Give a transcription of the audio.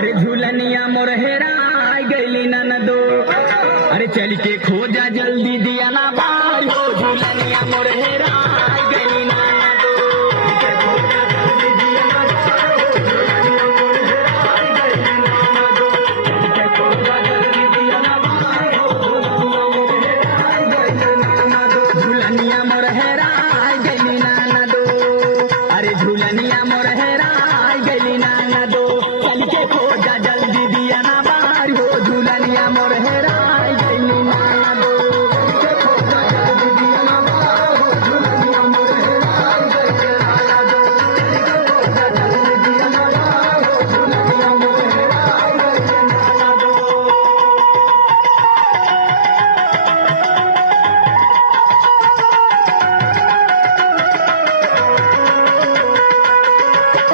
अरे झूलनिया मोर हेरा गईली ननदो, अरे चल के खोजा जल्दी दिया